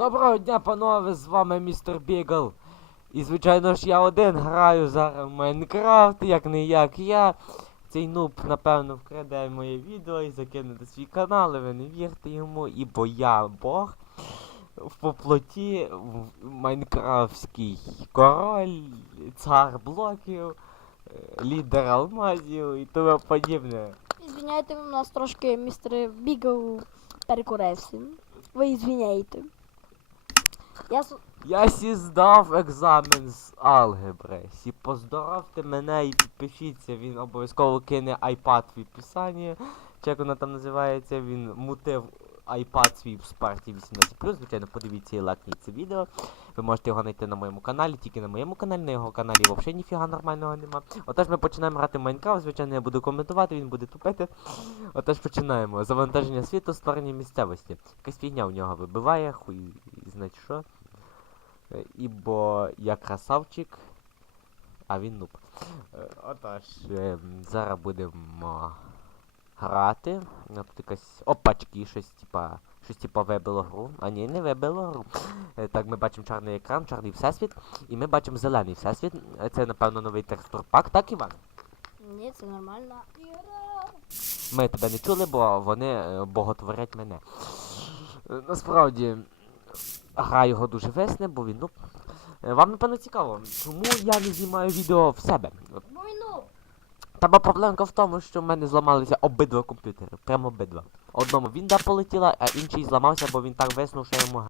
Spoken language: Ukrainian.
Доброго дня, панове, з вами містер Бігл. І звичайно ж я один граю зараз в Майнкрафт, як не як я. Цей нуб, напевно, вкраде моє відео і закине до свій канал, і ви не вірте йому, ібо я Бог в поплоті в- майнкрафтський король, цар блоків, е, лідер алмазів і тому подібне. Извиняйте, у нас трошки містер Бігл перекурився. Ви звиняйте. Я с- сі здав екзамен з алгебри. Сі поздоровте мене і підпишіться. Він обов'язково кине iPad в підписанні. Чи як воно там називається, він мутив iPad свій в спарті 18+. Звичайно, подивіться і лайкніть це відео. Ви можете його знайти на моєму каналі, тільки на моєму каналі, на його каналі взагалі ніфіга нормального нема. Отож ми починаємо грати в Майнкрафт, звичайно, я буду коментувати, він буде тупити. Отож починаємо. Завантаження світу, створення місцевості. Якась фігня у нього вибиває, хуй знать що. Е, Ібо я красавчик, а він нуб. Е, Отож, ем, зараз будемо грати. Якась опачки, щось типа. Щось типа вибило гру. А ні, не вибило гру. Е, Так, ми бачимо чорний екран, чорний всесвіт, і ми бачимо зелений всесвіт. Е, Це, напевно, новий текстурпак, так, Іван? Ні, це нормально. Ми тебе не чули, бо вони е, боготворять мене. Е, Насправді, гра його дуже весне, бо він ну. е, Вам напевно цікаво, чому я не знімаю відео в себе? Войну! Та бо проблемка в тому, що в мене зламалися обидва комп'ютери. Прямо обидва. Одному вінда полетіла, а інший зламався, бо він так веснув, що йому